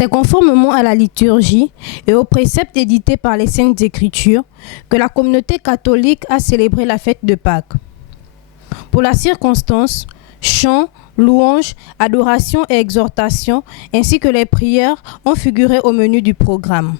C'est conformément à la liturgie et aux préceptes édités par les Saintes Écritures que la communauté catholique a célébré la fête de Pâques. Pour la circonstance, chants, louanges, adorations et exhortations, ainsi que les prières ont figuré au menu du programme.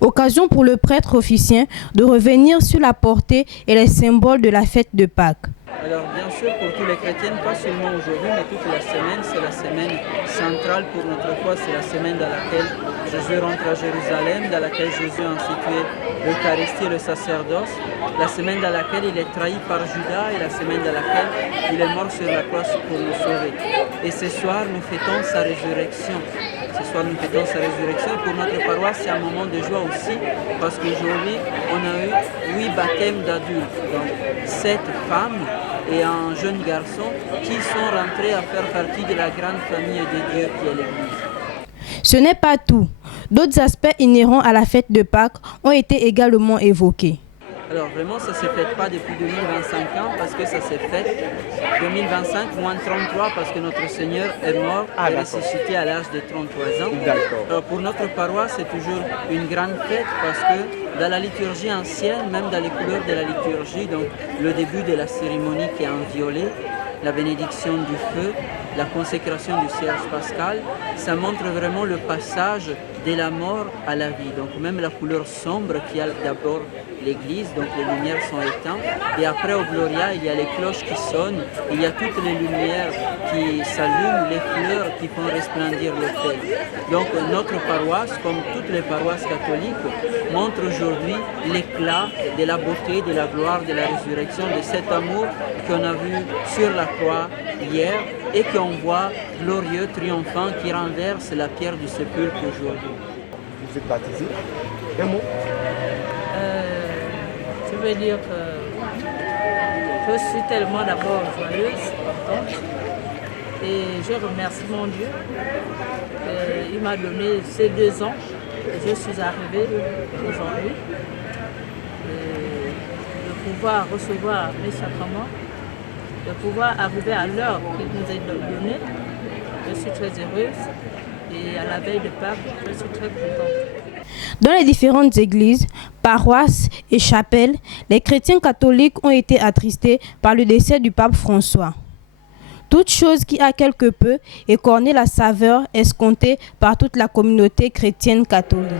Occasion pour le prêtre officien de revenir sur la portée et les symboles de la fête de Pâques. Alors bien sûr pour tous les chrétiens, pas seulement aujourd'hui, mais toute la semaine, c'est la semaine centrale pour notre foi, c'est la semaine dans laquelle Jésus rentre à Jérusalem, dans laquelle Jésus a institué l'Eucharistie et le sacerdoce, la semaine dans laquelle il est trahi par Judas et la semaine dans laquelle il est mort sur la croix pour nous sauver. Et ce soir, nous fêtons sa résurrection. Ce soir, nous fêtons sa résurrection. Et pour notre paroisse, c'est un moment de joie aussi, parce qu'aujourd'hui, on a eu 8 baptêmes d'adultes, donc 7 femmes et un jeune garçon qui sont rentrés à faire partie de la grande famille de Dieu qui est l'Église. Ce n'est pas tout. D'autres aspects inhérents à la fête de Pâques ont été également évoqués. Alors vraiment, ça ne se fête pas depuis 2025 ans parce que ça s'est fait 2025 moins 33 parce que notre Seigneur est mort et ressuscité à l'âge de 33 ans. Alors pour notre paroisse, c'est toujours une grande fête parce que dans la liturgie ancienne, même dans les couleurs de la liturgie, donc le début de la cérémonie qui est en violet, la bénédiction du feu, la consécration du cierge pascal, ça montre vraiment le passage de la mort à la vie. Donc même la couleur sombre qui a d'abord l'église, donc les lumières sont éteintes, et après au Gloria, il y a les cloches qui sonnent, il y a toutes les lumières qui s'allument, les fleurs qui font resplendir l'autel. Donc notre paroisse, comme toutes les paroisses catholiques, montre aujourd'hui l'éclat de la beauté, de la gloire, de la résurrection, de cet amour qu'on a vu sur la croix hier et qu'on voit glorieux, triomphant, qui renverse la pierre du sépulcre aujourd'hui. Vous êtes baptisé? Un mot? Je veux dire que je suis tellement d'abord joyeuse, contente, et je remercie mon Dieu. Il m'a donné ces 2 ans et je suis arrivée aujourd'hui. De pouvoir recevoir mes sacrements, de pouvoir arriver à l'heure qu'il nous est donnée. Je suis très heureuse et à la veille de Pâques, je suis très contente. Dans les différentes églises, paroisses et chapelles, les chrétiens catholiques ont été attristés par le décès du pape François. Toute chose qui a quelque peu écorné la saveur escomptée par toute la communauté chrétienne catholique.